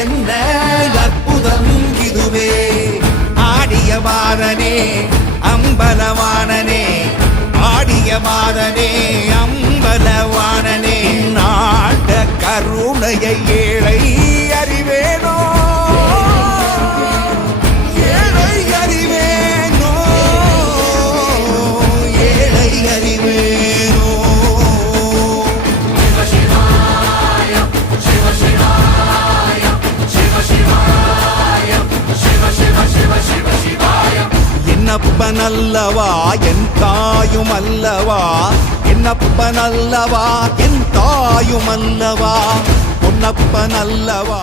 என்ன அற்புதம் இதுவே. ஆடிய மாதனே அம்பலவாணனே, ஆடிய மாதனே அம்பலவாணனே, நாட கருணையை ஏழை அறிவேனோ, ஏழை அறிவேனோ, ஏழை அறிவேனோ. என்னப்பன் அல்லவா என் தாயும் அல்லவா, என்னப்பன் அல்லவா என் தாயும் அல்லவா, பொன்னப்பன் அல்லவா.